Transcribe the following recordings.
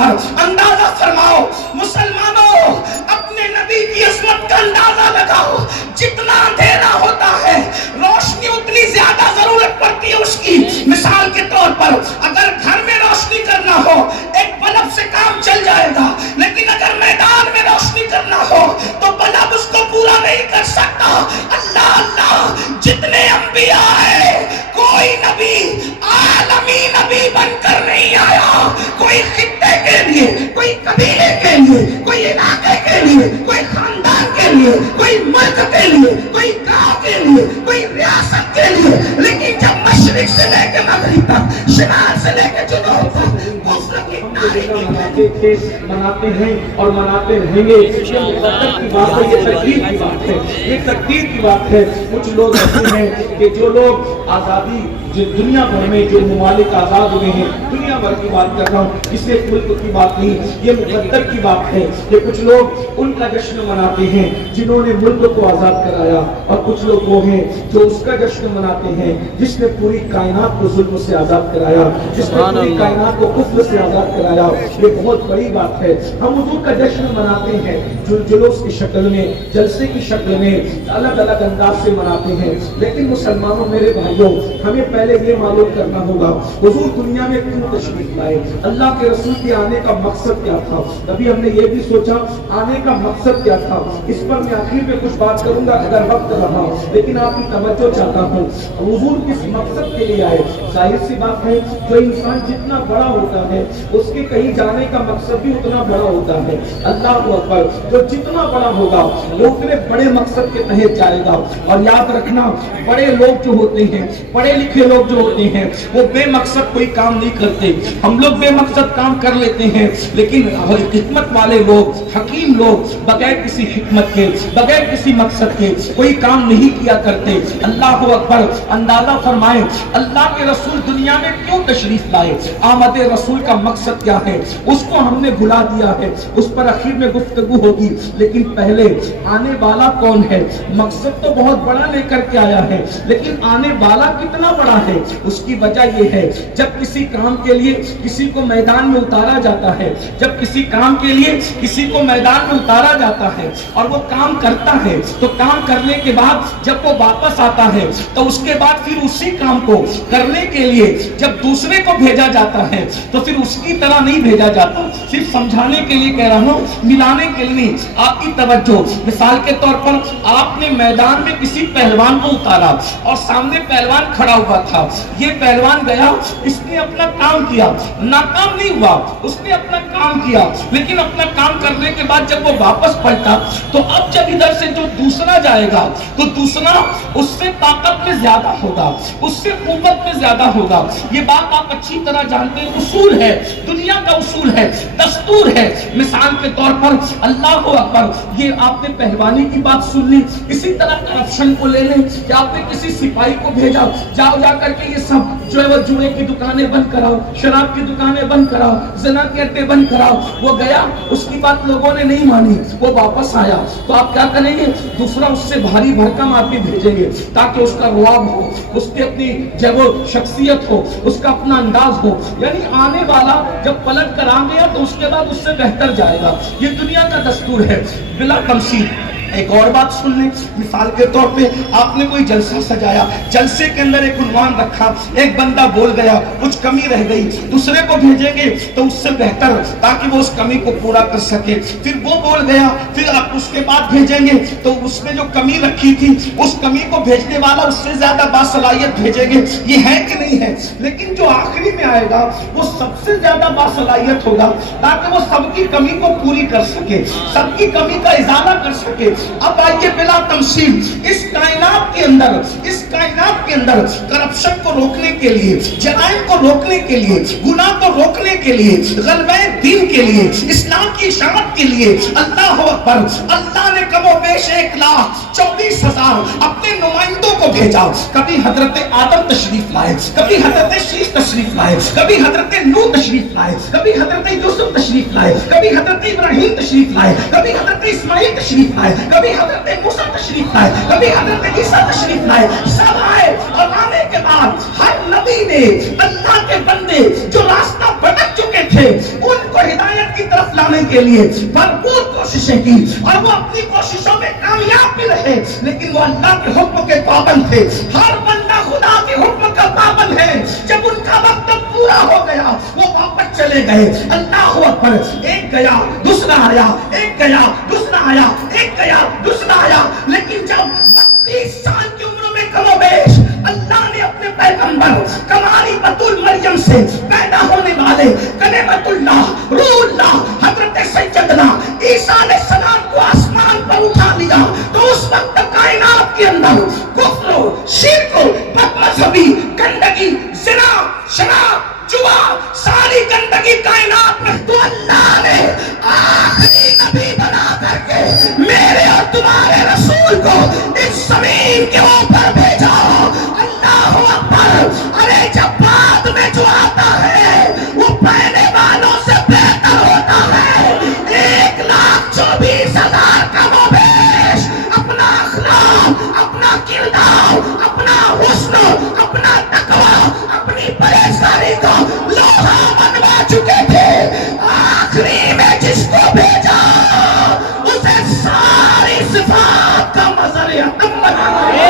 اکبر. اندازہ فرماؤ مسلمانوں، اپنے نبی کی عظمت کا اندازہ لگاؤ. جتنا اندھیرا ہوتا ہے روشنی اتنی زیادہ ضرورت پڑتی ہے اس کی. مثال کے طور پر اگر گھر میں روشنی کرنا ہو ایک بلب سے کام چل جائے گا، لیکن اگر میدان میں روشنی کرنا ہو تو بلب اس کو پورا نہیں کر سکتا. اللہ اللہ، جتنے انبیاء ہیں کوئی نبی عالمی نبی بن کر نہیں آیا. کوئی خطے کے لیے، کوئی قبیلے کے لیے، کوئی علاقے کے لیے، کوئی خاندان کے لیے، کوئی ملک کے لیے، کوئی گاؤں کے لیے، کوئی ریاست کے لیے. لیکن جب مشرق سے لے کے مغرب تک، شمال سے لے کے جنوب تک کفر کی مناتے تھے، مناتے ہیں اور مناتے رہیں گے. یہ مقدر کی بات ہے، یہ تقدیر کی بات ہے، یہ تقدیر کی بات ہے. کچھ لوگ ایسے ہیں کہ جو لوگ آزادی، جو دنیا بھر میں جو ممالک آزاد ہوئے ہیں، دنیا بھر کی بات کر رہا ہوں، کسی ایک ملک کی بات نہیں، یہ مقدر کی بات ہے. یہ کچھ لوگ ان کا جشن مناتے ہیں جنہوں نے ملک کو آزاد کرایا، اور کچھ لوگ وہ ہیں جو اس کا جشن مناتے ہیں جس نے پوری کائنات کو ظلم سے آزاد کرایا، جس نے پوری کائنات کو کفر سے آزاد کرایا. یہ بہت بڑی بات ہے. ہم حضور کا جشن مناتے ہیں جلوس کی شکل میں، جلسے کی شکل میں، الگ الگ انداز سے مناتے ہیں. لیکن مسلمانوں، میرے بھائیوں، ہمیں پہلے یہ معلوم کرنا ہوگا حضور دنیا میں کیوں تشریف لائے، اللہ کے رسول کے آنے کا مقصد کیا تھا. کبھی ہم نے یہ بھی سوچا آنے کا مقصد کیا تھا. اس پر میں آخر میں کچھ بات کروں گا اگر وقت رہا، لیکن آپ کی توجہ چاہتا ہوں. حضور کس مقصد کے لیے آئے؟ ظاہر سی بات ہے، جو انسان جتنا بڑا ہوتا ہے اس کے کہیں جانے کا مقصد بھی اتنا بڑا ہوتا ہے. اللہ اکبر، جو جتنا بڑا ہوگا وہ اتنے بڑے مقصد کے تحت جائے گا. اور یاد رکھنا، بڑے لوگ جو ہوتے ہیں، پڑھے لکھے لوگ جو ہوتے ہیں، وہ بے مقصد کوئی کام نہیں کرتے. ہم لوگ بے مقصد کام کر لیتے ہیں، لیکن حکمت والے لوگ، حکیم لوگ بغیر کسی حکمت کے، بغیر کسی مقصد کے کوئی کام نہیں کیا کرتے. اللہ اکبر. اندازہ فرمائیں اللہ کے رسول دنیا میں کیوں تشریف لائے، آمد رسول کا مقصد کیا ہے، اس کو ہم نے بھلا دیا ہے. اس پر اخیر میں گفتگو ہوگی، لیکن پہلے آنے والا کون ہے. مقصد تو بہت بڑا لے کر کے آیا ہے، لیکن آنے والا کتنا بڑا ہے. اس کی وجہ یہ ہے، جب کسی کام کے لیے کسی کو میدان میں اتارا جاتا ہے، جب کسی کام کے لیے کسی کو میدان میں اتارا جاتا ہے اور وہ کام کرتا ہے، تو کام کرنے کے بعد جب وہ واپس آتا ہے تو اس کے بعد پھر اسی کام کو کرنے کے لیے جب دوسرے کو بھیجا جاتا ہے تو پھر اس کی طرح نہیں بھیجا جاتا. صرف سمجھانے کے لیے کہہ رہا ہوں، ملانے کے لیے. آپ کی توجہ، مثال کے طور پر آپ نے میدان میں کسی پہلوان کو اتارا اور سامنے پہلوان کھڑا ہوا تھا. یہ پہلوان گیا، اس نے اپنا کام کیا، ناکام نہیں ہوا، اس نے اپنا کام کیا. لیکن اپنا کام کرنے کے بعد جب وہ واپس پلٹا تو اب جب ادھر سے جو دوسرا جائے گا تو دوسرا اس سے طاقت میں زیادہ ہوگا، اس سے قوت میں زیادہ ہوگا. یہ بات آپ اچھی طرح جانتے ہیں، اصول ہے، دنیا کا اصول ہے، دستور ہے. مثال کے طور پر اللہ اکبر، یہ آپ نے پہلوانی کی بات سن لی. اسی طرح کرپشن کو لے لیں کہ آپ نے کسی سپاہی کو بھیجا، جاؤ جا کر کے یہ سب جو ہے وہ جوئے کی دکانیں بند کراؤ، شراب کی دکانیں بند کراؤ، زنا کے اڈے بند کراؤ. وہ گیا، اس کی بات لوگوں نے نہیں مانی، وہ واپس آیا. تو آپ کیا کریں گے؟ دوسرا اس سے بھاری بھرکم آدمی بھیجیں گے تاکہ اس کا رواب ہو، اس کی اپنی جگہ شخصیت ہو، اس کا اپنا انداز ہو. یعنی آنے والا جب پلٹ کر آ گیا تو اس کے بعد اس سے بہتر جائے گا. یہ دنیا کا دستور ہے بلا تمثیل. ایک اور بات سن لیں، مثال کے طور پہ آپ نے کوئی جلسہ سجایا، جلسے کے اندر ایک عنوان رکھا، ایک بندہ بول گیا، کچھ کمی رہ گئی، دوسرے کو بھیجیں گے تو اس سے بہتر تاکہ وہ اس کمی کو پورا کر سکے. پھر وہ بول گیا، پھر آپ اس کے بعد بھیجیں گے تو اس نے جو کمی رکھی تھی اس کمی کو بھیجنے والا اس سے زیادہ باصلاحیت بھیجیں گے. یہ ہے کہ نہیں ہے؟ لیکن جو آخری میں آئے گا وہ سب سے زیادہ باصلاحیت ہوگا تاکہ وہ سب کی کمی کو پوری کر سکے، سب کی کمی کا ازالہ کر سکے. اب آئیے بلا تمثیل، اس کائنات کے اندر کرپشن کو روکنے کے لیے، جرائم کو روکنے کے لیے، گناہ کو روکنے کے لیے، غلبہ دین کے لیے، اسلام کی اشاعت کے لیے اللہ اکبر، اللہ نے کم و بیش 1,24,000 اپنے نمائندوں کو بھیجا. کبھی حضرت آدم تشریف لائے، کبھی حضرت شیش تشریف لائے، کبھی حضرت نوح تشریف لائے، کبھی حضرت یوسف تشریف لائے، کبھی حضرت ابراہیم تشریف لائے، کبھی حضرت اسماعیل تشریف لائے، کبھی حضرت موسیٰ تشریف لائے، کبھی حضرت عیسیٰ تشریف لائے. سب آئے اور آنے کے بعد ہر نبی نے، اللہ کے بندے جو راستہ بھٹک چکے تھے ان کو ہدایت بنانے کے لیے بھرپور کوششیں کی اور وہ اپنی کوششوں میں کامیاب بھی رہے، لیکن وہ اللہ کے حکم کے پابند تھے۔ ہر بندہ خدا کے حکم کا پابند ہے۔ جب ان کا وقت پورا ہو گیا وہ واپس چلے گئے۔ اللہ اکبر، ایک گیا دوسرا آیا، ایک گیا دوسرا آیا، ایک گیا دوسرا آیا، لیکن جب 32 سال کی عمر میں کم و بیش اللہ نے اپنے پیغمبر کمالی بطول مریم سے پیدا ہونے والے کلمت اللہ روح اللہ حضرت سیدنا عیسیٰ علیہ السلام کو آسمان پر اٹھا لیا تو اس وقت کائنات کے اندر کفر، شرک، بد مذہبی، گندگی، زنا، شراب، جوا، ساری گندگی کائنات میں تو اللہ نے آخری نبی بنا کر کے میرے اور تمہارے رسول کو اس زمین کے اوپر بھیجا۔ اللہ اکبر! ارے جب بعد میں جو آتا ہے وہ پہلے والوں سے بہتر ہوتا ہے۔ 1,24,000 کم و بیش اپنا اخلاق، اپنا کردار، اپنا حسن، اپنا تقوی، اپنی پرہیزگاری کا لوہا منوا چکے تھے۔ آخری میں جس کو بھیجا اسے ساری صفات کا مظہر اتم بنا دیا۔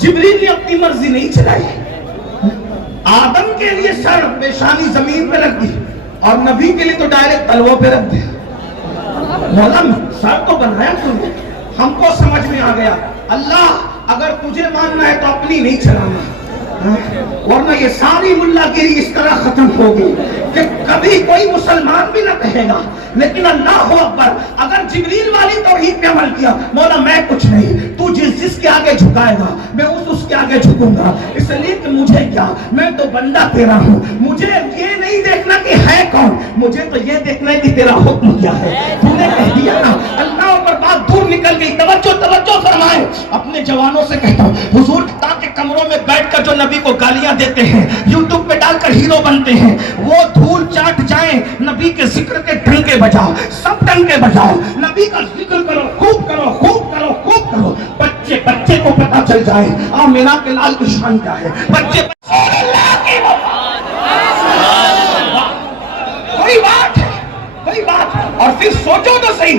جبریل نے اپنی مرضی نہیں چلائی، آدم کے لیے سر پیشانی زمین پہ رکھ دی اور نبی کے لیے تو ڈائریکٹ تلووں پہ رکھ دیا۔ مولا سر تو بنایا تم نے، ہم کو سمجھ میں آ گیا اللہ اگر تجھے ماننا ہے تو اپنی نہیں چلانا، ورنہ یہ ساری ملا گیری اس طرح ختم ہوگی کہ کبھی کوئی مسلمان بھی نہ کہے گا۔ لیکن اللہ اکبر، اگر جبریل والی توحید پہ عمل کیا، مولا میں کچھ نہیں، تو جس کے آگے جھکائے گا میں اس کے آگے جھکوں گا، اس لیے کہ مجھے کیا، میں تو بندہ تیرا ہوں، مجھے یہ نہیں دیکھنا کہ ہے کون، مجھے تو یہ دیکھنا ہے کہ تیرا حکم کیا ہے، تو نے کہہ دیا نا۔ اللہ اکبر، بات دور نکل گئی، توجہ فرمائے۔ اپنے جوانوں سے کہتا ہوں حضور تاکہ کمروں میں بیٹھ کر جو نبی کو گالیاں دیتے ہیں، یوٹیوب پہ ڈال کر ہیرو بنتے ہیں، وہ دھول چاٹ جائیں، نبی کے ذکر کے ڈنکے بجاؤ، سب ڈنکے بجاؤ، نبی کا ذکر کرو، خوب کرو، خوب کرو، خوب کرو، بچے کو پتا چل جائے آمینہ کے لال کی شان کیا ہے، بچے اللہ کی کوئی بات ہے، کوئی بات۔ اور پھر سوچو تو صحیح،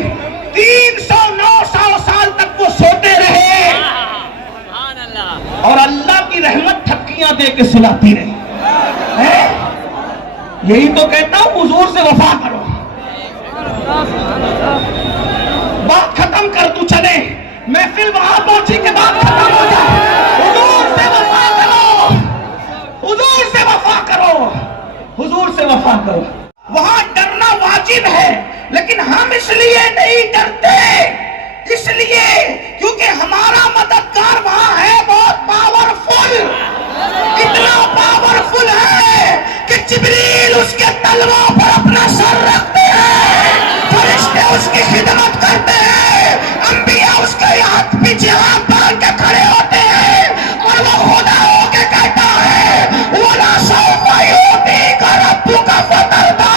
309 سال تک وہ سوتے رہے اور اللہ کی رحمت تھپکیاں دے کے سلاتی رہی۔ یہی تو کہتا ہوں حضور سے وفا کرو، بات ختم کر تو چلے، محفل وہاں پہنچی کے بعد ختم ہو جائے۔ حضور سے وفا کرو، حضور سے وفا کرو، حضور سے وفا کرو۔ وہاں ڈرنا واجب ہے لیکن ہم اس لیے نہیں ڈرتے، اس لیے کیونکہ ہمارا مددگار وہاں ہے بہت پاورفل، اتنا پاورفل ہے کہ جبریل اس کے تلووں پر اپنا سر رکھتے ہیں، فرشتے اس کی خدمت کرتے ہیں، انبیاء اس کے ہاتھ پیچھے ہاتھ باندھ کے کھڑے ہوتے ہیں اور وہ خدا ہو کے کہتا ہے وَلَا سَوْفَ يُعْطِيكَ رَبُّكَ فَتَرْضَىٰ،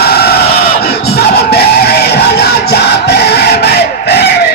سب میری رضا چاہتے ہیں، میں تیری۔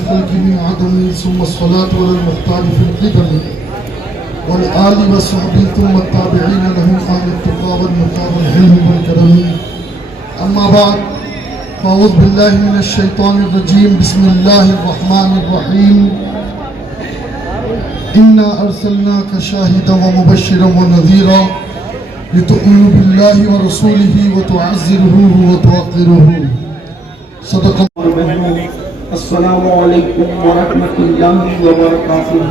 الخلق من عدم ثم الصلاة على المختار في القدم والآل والصحب ثم التابعين لهم أهل التقى والنقى والحلم والكرم أما بعد فأعوذ بالله من الشيطان الرجيم بسم الله الرحمن الرحيم إنا أرسلناك شاهدا ومبشرا ونذيرا لتؤمنوا بالله ورسوله وتعزروه وتوقروه صدق السلام علیکم ورحمۃ اللہ وبرکاتہ۔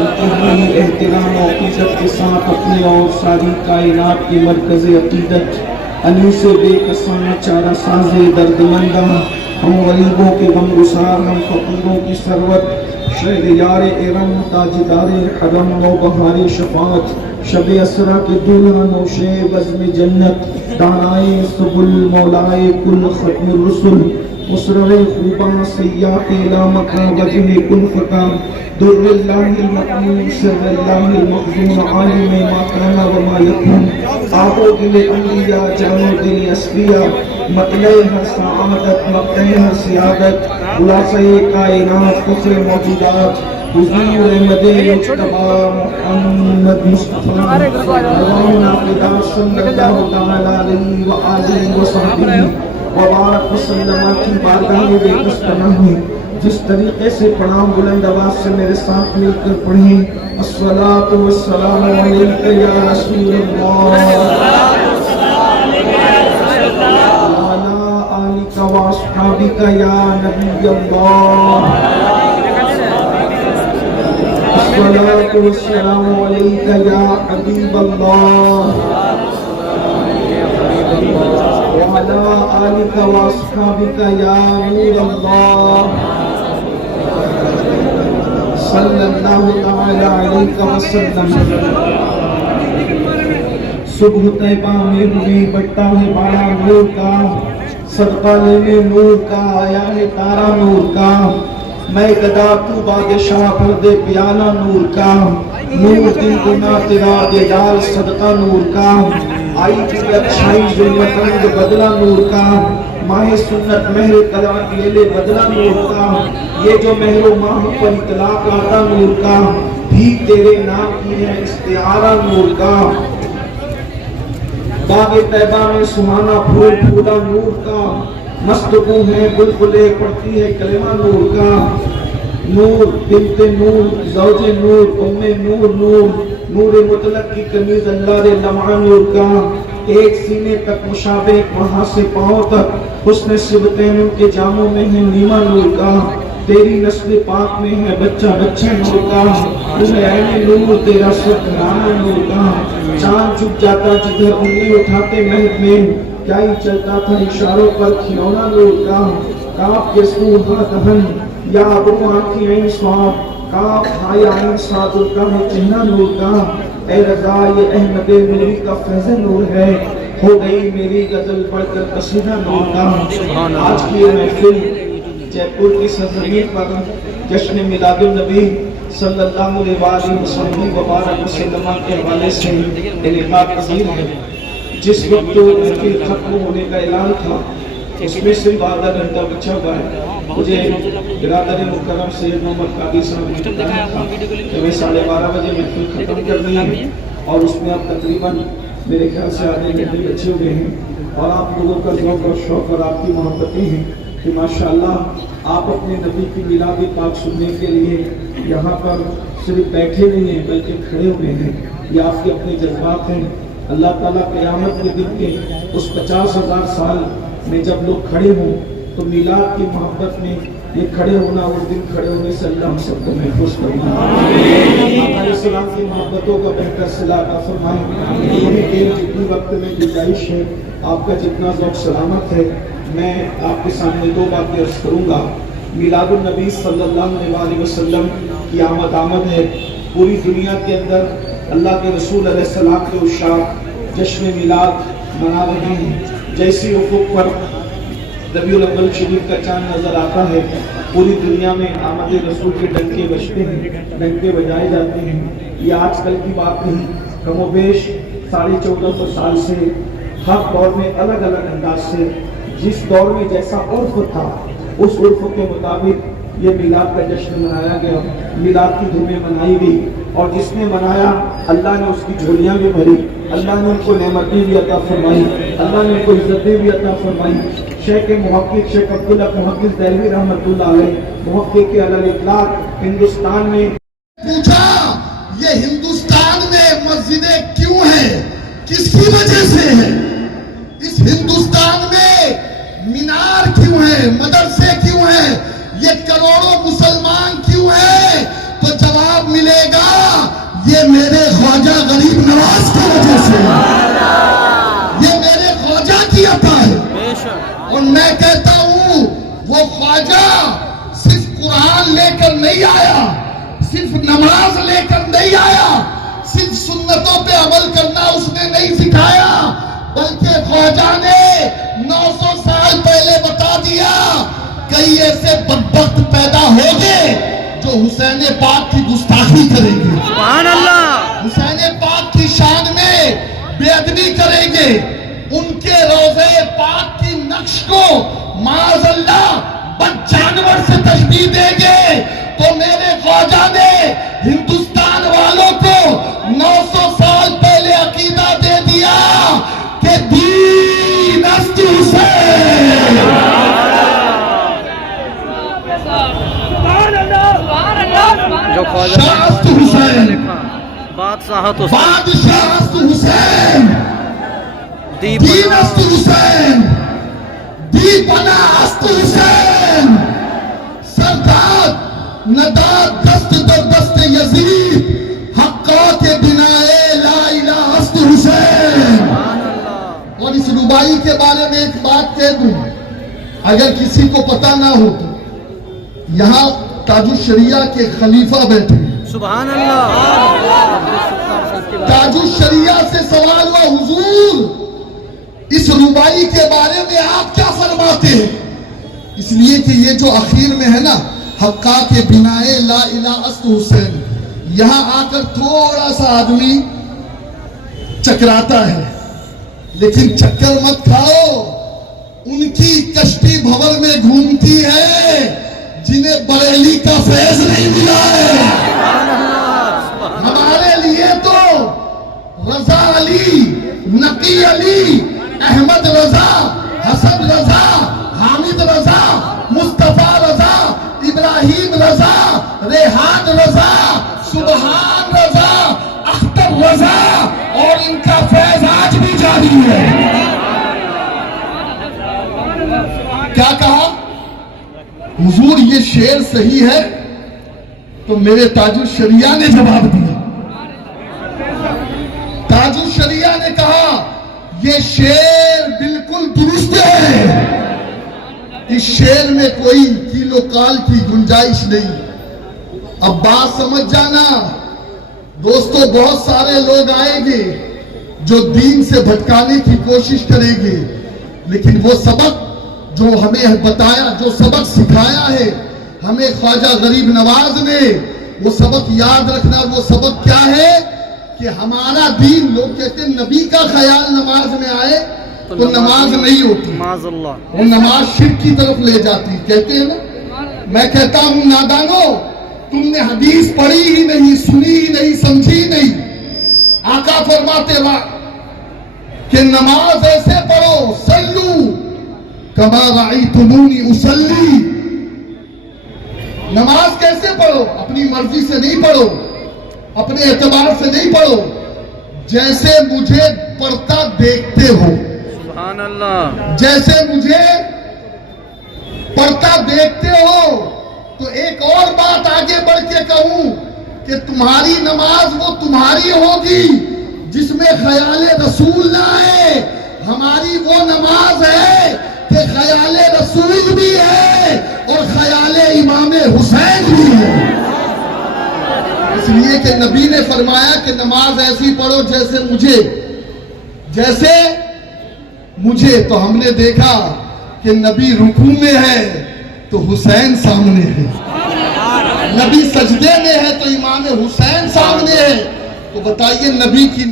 انتہائی احترام و عقیدت کے ساتھ اپنے اور ساری کائنات کی مرکز عقیدت انیس بے کسان چارہ ساز دردمندہ ہم غریبوں کے غمگسار ہم فقیروں کی ثروت شہریار ارم تاجدار حرم نوبہار شفاعت شب اسرا کے دلہن و شہ بزم جنت دانائے سبل مولائے کل ختم الرسل مصرر خوباں سیاح لا مکہ وجہ کل فتح در اللہ المقنون سر اللہ المخزون عالم ما کانا وما یکون آہو دل انبیاء جانو دل اسبیاء مطلع ہر سعادت مقتع ہر سیادت خلاصہ کائنات فخر موجودات حضور احمد مجتبی محمد مصطفیٰ روانہ خدا صلی اللہ تعالیٰ علیہ وآلہ وصحبہ وبارک وسلم کی بارگاہ میں بے پناہ ہیں۔ جس طریقے سے پڑھاؤ بلند آواز سے میرے ساتھ مل کر پڑھیں الصلاۃ والسلام علیک یا رسول اللہ وعلی آلک واصحابک یا نبی اللہ الصلاۃ والسلام علیک یا حبیب اللہ وعلى آلك وأصحابك يا نور الله صلى الله تعالى عليك وسلم۔ صبح طیبہ میں روی بٹتا ہے بالا نور کا، صدقہ لینے نور کا آیا ہے تارا نور کا، میں گدا تو بادشاہ بھر دے پیالہ نور کا، نور دن گنا تیرا دیدار صدقہ نور کا، آئی کی اچھائی ظلمت رنگ بدلہ نور کا، ماہ سنت مہر طلعت لے لے بدلہ نور کا، یہ جو مہر و ماہ پر اطلاق آتا نور کا، بھی تیرے نام کی ہے استعارہ نور کا، باغ طیبہ میں سہانا پھول پھولا نور کا، مستگو ہے بلبلے پڑتی ہے کلمہ نور کا، نور بنت نور زوج نور ام نور نور نور مطلق کی قمیض اللہ دے لمعہ نور کا، ایک سینے تک مشابہ وہاں سے پاؤں تک حسن سبتین ان کے جاموں میں ہے نیمہ نور کا، تیری نسل پاک میں ہے بچہ بچہ نور کا، تمہیں عین نور تیرا سر گھرانا نور کا، چاند جھک جاتا جدھر انگلی اٹھاتے مہد میں، کیا ہی چلتا تھا اشاروں پر کھلونا نور کا، کاف کے سور ہاں دہن یا ابو آنکھی عین سواب کاف ہائی عین صادر کا ہے چہنہ نور کا، اے رضا یہ احمد نوری کا فیض نور ہے، ہو گئی میری غزل پڑھ کر قصیدہ نور کا۔ آج کی یہ محفل جے پور کی سرزمین پر جشن میلاد النبی صلی اللہ علیہ وآلہ وسلم کے حوالے سے انعقاد پذیر ہے۔ جس وقت محفل ختم ہونے کا اعلان تھا اس میں صرف آدھا گھنٹہ بچا ہوا ہے، مجھے برادر مکرم سید محمد قادری صاحب نے بتایا تھا کہ میں 12:30 بجے محفل ختم کرنی ہے، اور اس میں اب تقریباً میرے خیال سے آدھے گھنٹے بچے ہوئے ہیں، اور آپ لوگوں کا ذوق اور شوق اور آپ کی محبتیں ہیں کہ ماشاءاللہ آپ اپنے نبی کی میلاد پاک سننے کے لیے یہاں پر صرف بیٹھے نہیں ہیں بلکہ کھڑے ہوئے ہیں، یہ آپ کے اپنے جذبات ہیں۔ اللہ تعالیٰ قیامت کے دن کے اس 50,000 سال میں جب لوگ کھڑے ہوں تو میلاد کی محبت میں یہ کھڑے ہونا اس دن کھڑے ہونے سے اللہ ہم سب کو محفوظ فرمائے، آقا علیہ السلام کی محبتوں کا بہتر صلہ عطا فرمائے۔ یہی دیر جتنی وقت میں گنجائش ہے، آپ کا جتنا ذوق سلامت ہے، میں آپ کے سامنے 2 باتیں عرض کروں گا۔ میلاد النبی صلی اللہ علیہ وسلم کی آمد ہے، پوری دنیا کے اندر اللہ کے رسول علیہ السلام کے عشاق جشن میلاد منا رہے ہیں۔ جیسی افق پر ربیع الاول شریف کا چاند نظر آتا ہے، پوری دنیا میں آمد رسول کے ڈنکے بجتے ہیں، ڈنکے بجائے جاتے ہیں۔ یہ آج کل کی بات نہیں، کم و بیش 1450 سال سے ہر دور میں الگ الگ انداز سے، جس دور میں جیسا عرف تھا اس عرف کے مطابق یہ میلاد کا جشن منایا گیا، میلاد کی دھومیں منائی گئی، اور جس نے منایا اللہ نے اس کی جھولیاں بھی بھری، اللہ نے ان کو نعمتیں بھی عطا فرمائی، اللہ نے ان کو عزتیں بھی عطا فرمائی۔ شیخ محقق شیخ عبداللہ محدث دہلوی رحمۃ اللہ علیہ محقق علی الاطلاق ہندوستان میں پوچھا یہ ہندوستان میں مسجدیں کیوں ہیں، کس کی وجہ سے ہیں؟ اس ہندوستان میں مینار کیوں ہیں، مدرسے کیوں ہیں، یہ کروڑوں مسلمان کیوں ہیں؟ تو جواب ملے گا یہ میرے خواجہ غریب نواز کی وجہ سے، یہ میرے خواجہ کی عطا ہے۔ اور میں کہتا ہوں وہ خواجہ صرف قرآن لے کر نہیں آیا، صرف نماز لے کر نہیں آیا، صرف سنتوں پہ عمل کرنا اس نے نہیں سکھایا، بلکہ خواجہ نے 900 سال پہلے بتا دیا کئی ایسے بدبخت پیدا ہوگے جو حسین پاک کی گستاخی کریں گے، سبحان اللہ، حسین پاک کی شان میں بے ادبی کریں گے، ان کے روضے پاک کی نقش کو معاذ اللہ بد جانور سے تشبیہ دیں گے۔ تو میرے خواجہ نے ہندوستان والوں کو 900 سال پہلے عقیدہ دے دیا کہ دین است حسین، جو خواجہ شاہ است حسین، بادشاہ بادشاہ است حسین، دین است حسین، دیپنا است حسین، سرداد نداد دست در دست یزید، حقا کے بنائے لا الہ است حسین۔ اور اس ربائی کے بارے میں ایک بات کہہ دوں، اگر کسی کو پتہ نہ ہو تو یہاں تاج الشریعہ کے خلیفہ بیٹھے ہیں، سبحان اللہ، تاج الشریعہ سے سوال ہوا حضور اس ربائی کے بارے میں آپ کیا فرماتے ہیں؟ اس لیے کہ یہ جو اخیر میں ہے نا حقا کے بنائے لا الہ است حسین، یہاں آ کر تھوڑا سا آدمی چکراتا ہے، لیکن چکر مت کھاؤ، ان کی کشتی بھور میں گھومتی ہے جنہیں بریلی کا فیض نہیں ملا ہے۔ ہمارے لیے تو رضا علی، نقی علی، احمد رضا، حسن رضا، حامد رضا، مصطفیٰ رضا، ابراہیم رضا، ریحان رضا، سبحان رضا، اختر رضا، اور ان کا فیض آج بھی جاری ہے۔ کیا کہا حضور یہ شعر صحیح ہے؟ تو میرے تاج الشریعہ نے جواب دیا، تاج الشریعہ نے کہا یہ شعر بالکل درست ہے، اس شعر میں کوئی کیل و کال کی گنجائش نہیں۔ اب بات سمجھ جانا دوستو، بہت سارے لوگ آئیں گے جو دین سے بھٹکانے کی کوشش کریں گے، لیکن وہ سبق جو ہمیں بتایا، جو سبق سکھایا ہے ہمیں خواجہ غریب نواز نے، وہ سبق یاد رکھنا۔ وہ سبق کیا ہے کہ ہمارا دین، لوگ کہتے ہیں نبی کا خیال نماز میں آئے تو نماز نہیں ہوتی، معاذ اللہ، وہ نماز شرک کی طرف لے جاتی، کہتے ہیں نا۔ میں کہتا ہوں نادانو، تم نے حدیث پڑھی ہی نہیں، سنی ہی نہیں، سمجھی نہیں۔ آقا فرماتے ہیں کہ نماز ایسے پڑھو، صلو کما رأیتمونی اصلی، نماز کیسے پڑھو؟ اپنی مرضی سے نہیں پڑھو، اپنے اعتبار سے نہیں پڑھو، جیسے مجھے پڑھتا دیکھتے ہو، سبحان اللہ، جیسے مجھے پڑھتا دیکھتے ہو۔ تو ایک اور بات آگے بڑھ کے کہوں کہ تمہاری نماز وہ تمہاری ہوگی جس میں خیال رسول نہ آئے، ہماری وہ نماز ہے کہ خیال رسول بھی ہے اور خیال امام حسین بھی ہے۔ اس لیے کہ نبی نے فرمایا کہ نماز ایسی پڑھو جیسے مجھے، تو ہم نے دیکھا کہ نبی رکوع میں ہے تو حسین سامنے ہے، نبی سجدے میں ہے تو امام حسین سامنے ہے۔ تو بتائیے نبی کی